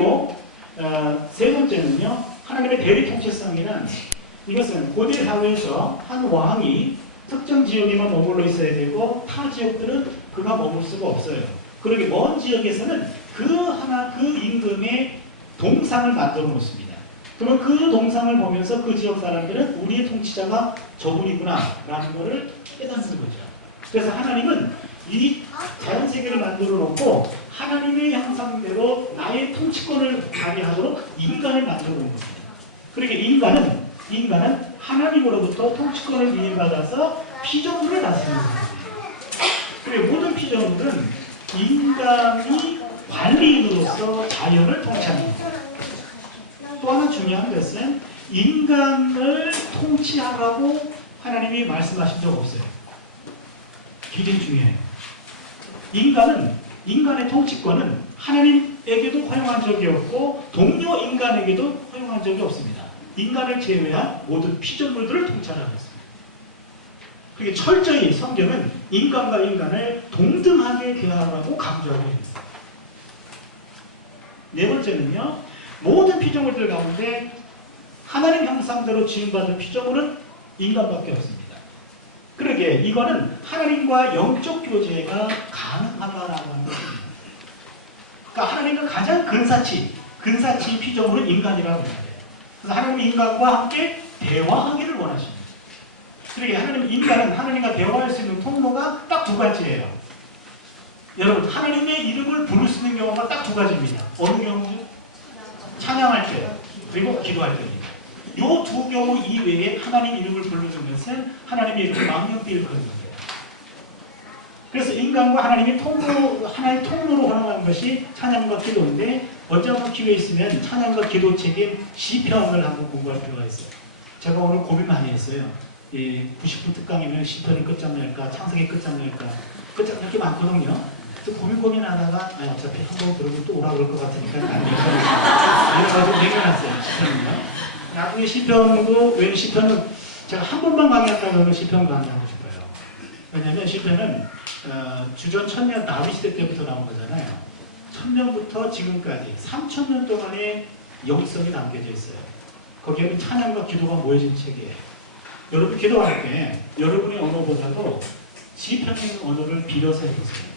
그리고 세 번째는요. 하나님의 대리 통치성이란 이것은 고대 사회에서 한 왕이 특정 지역에만 머물러 있어야 되고 타 지역들은 그가 머물 수가 없어요. 그러게 먼 지역에서는 그 임금의 동상을 만들어 놓습니다. 그러면 그 동상을 보면서 그 지역 사람들은 우리의 통치자가 저분이구나 라는 것을 깨닫는 거죠. 그래서 하나님은 이 자연세계를 만들어 놓고 하나님의 형상대로 나의 통치권을 발휘하도록 인간을 만들어 놓은 겁니다. 그러니까 인간은 하나님으로부터 통치권을 위임받아서 피조물을 다스리는 겁니다. 그리고 모든 피조물은 인간이 관리인으로서 자연을 통치합니다. 또 하나 중요한 것은 인간을 통치하라고 하나님이 말씀하신 적 없어요. 굉장히 중요해요. 인간의 통치권은 하나님에게도 허용한 적이 없고 동료 인간에게도 허용한 적이 없습니다. 인간을 제외한 모든 피조물들을 통치하라고 했습니다. 그게 철저히 성경은 인간과 인간을 동등하게 대하라고 강조하고 있습니다. 네 번째는요. 모든 피조물들 가운데 하나님 형상대로 지음받은 피조물은 인간밖에 없습니다. 그러게 이거는 하나님과 영적 교제가 가능하다라고 하는 것입니다. 그러니까 하나님과 가장 근사치 피조물은 인간이라고 해요. 그래서 하나님은 인간과 함께 대화하기를 원하십니다. 그러게 인간은 하나님과 대화할 수 있는 통로가 딱 두 가지예요. 여러분, 하나님의 이름을 부를 수 있는 경우가 딱 두 가지입니다. 어느 경우죠? 찬양할 때, 그리고 기도할 때입니다. 이 두 경우 이외에 하나님 이름을 부르는 것은 하나님의 이름을 망령되이 부르는 거예요. 그래서 인간과 하나님의 하나의 통로로 활용하는 것이 찬양과 기도인데, 언제 한번 기회 있으면 찬양과 기도 책임 시편을 한번 공부할 필요가 있어요. 제가 오늘 고민 많이 했어요. 90분 특강이면 시편이 끝장낼까, 창세기 끝장낼까, 이렇게 많거든요. 고민하다가 어차피 한번 들으면 또 오라 그럴 것 같으니까 이래가지고 남겨놨어요. 시편은요. 나중에 시편도, 왜 시편은 제가 한 번만 강의한다고 하면 시편 강의하고 싶어요. 왜냐하면 시편은 주전 1000년 다윗 시대 때부터 나온 거잖아요. 1000년부터 지금까지 3000년 동안의 영성이 남겨져 있어요. 거기에는 찬양과 기도가 모여진 책이에요. 여러분 기도할 때 여러분의 언어보다도 시편에 있는 언어를 빌어서 해보세요.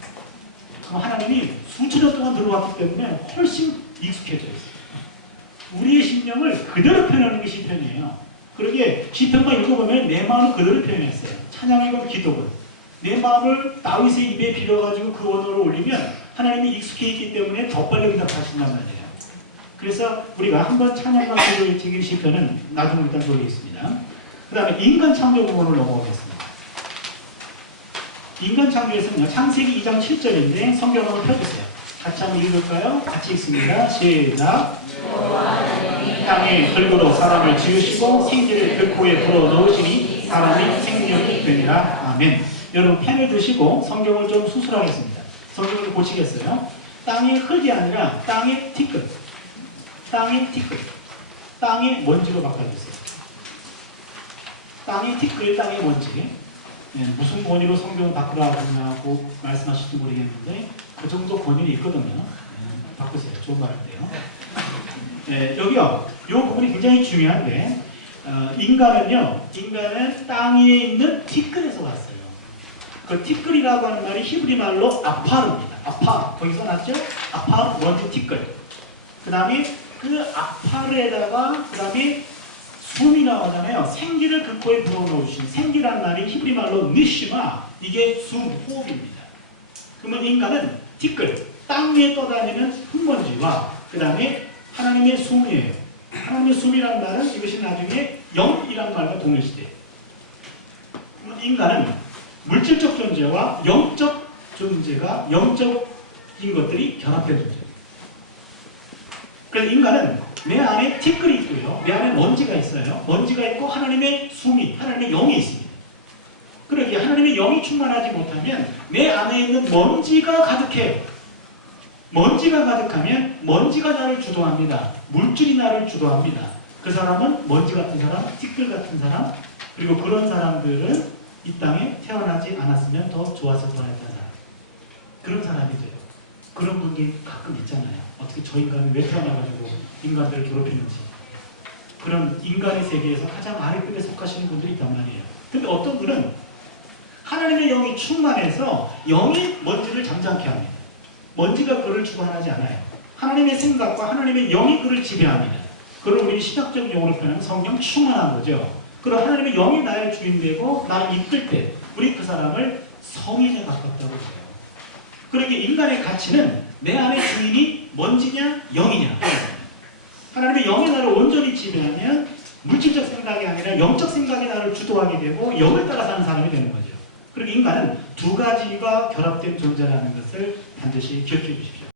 그럼 하나님이 수천 년 동안 들어왔기 때문에 훨씬 익숙해져 있어요. 우리의 심령을 그대로 표현하는 게 시편이에요. 그러기에 시편만 읽어보면 내 마음을 그대로 표현했어요. 찬양이건 기도건. 내 마음을 다윗의 입에 빌어가지고 그 언어를 올리면 하나님이 익숙해 있기 때문에 더 빨리 응답하신단 말이에요. 그래서 우리가 한번 찬양과 기도의 책인 시편은 나중에 일단 보겠습니다. 그 다음에 인간 창조 부분을 넘어가겠습니다. 인간 창조에서는요, 창세기 2장 7절인데 성경 한번 펴주세요. 같이 한번 읽을까요? 같이 읽습니다. 시작. 땅에 흙으로 사람을 지으시고 생기를 그 코에 불어넣으시니 사람이 생명이 되니라. 아멘. 여러분 펜을 드시고 성경을 좀 수술하겠습니다. 성경을 고치겠어요. 땅의 흙이 아니라 땅의 티끌. 땅의 먼지로 바꿔주세요. 땅의 티끌, 땅의 먼지. 무슨 권위로 성경을 바꾸라고 말씀하실지 모르겠는데 그 정도 권위는 있거든요. 바꾸세요. 좋은 거 할 때요. 여기요. 이 부분이 굉장히 중요한데 인간은 땅 위에 있는 티끌에서 왔어요. 그 티끌이라고 하는 말이 히브리 말로 아파르입니다. 아파르. 거기 써놨죠? 아파르, 먼지 티끌. 그 다음에 그 아파르에다가 그 다음에 숨이 나오잖아요. 생기를 그 코에 불어넣으신 생기란 말이 히브리 말로 느시마. 이게 숨, 호흡입니다. 그러면 인간은 티끌, 땅 위에 떠다니는 흙먼지와 그 다음에 하나님의 숨이에요. 하나님의 숨이란 말은 이것이 나중에 영이란 말과 동일시돼요. 인간은 물질적 존재와 영적 존재가 영적인 것들이 결합된 존재예요. 그래서 인간은 내 안에 티끌이 있고요. 내 안에 먼지가 있어요. 먼지가 있고 하나님의 숨이, 하나님의 영이 있습니다. 그러기에 하나님의 영이 충만하지 못하면 내 안에 있는 먼지가 가득해요. 먼지가 가득하면 먼지가 나를 주도합니다. 물질이 나를 주도합니다. 그 사람은 먼지 같은 사람, 티끌 같은 사람, 그리고 그런 사람들은 이 땅에 태어나지 않았으면 더 좋았을 뻔했던 사람. 그런 사람이 돼요. 그런 분들 가끔 있잖아요. 어떻게 저 인간이 왜 태어나가지고 인간들을 괴롭히는지. 그런 인간의 세계에서 가장 아래급에 속하시는 분들이 있단 말이에요. 근데 어떤 분은 하나님의 영이 충만해서 영이 먼지를 잠잠케 합니다. 먼지가 그를 주관하지 않아요. 하나님의 생각과 하나님의 영이 그를 지배합니다. 그걸 우리 신학적 용어로 표현하면 성령 충만한 거죠. 그럼 하나님의 영이 나의 주인되고 나를 이끌 때 우리 그 사람을 성인에 가깝다고 해요. 그러니까 인간의 가치는 내 안의 주인이 먼지냐 영이냐. 하나님의 영이 나를 온전히 지배하면 물질적 생각이 아니라 영적 생각이 나를 주도하게 되고 영을 따라 사는 사람이 되는 거죠. 그리고 인간은 두 가지가 결합된 존재라는 것을 반드시 기억해 주십시오.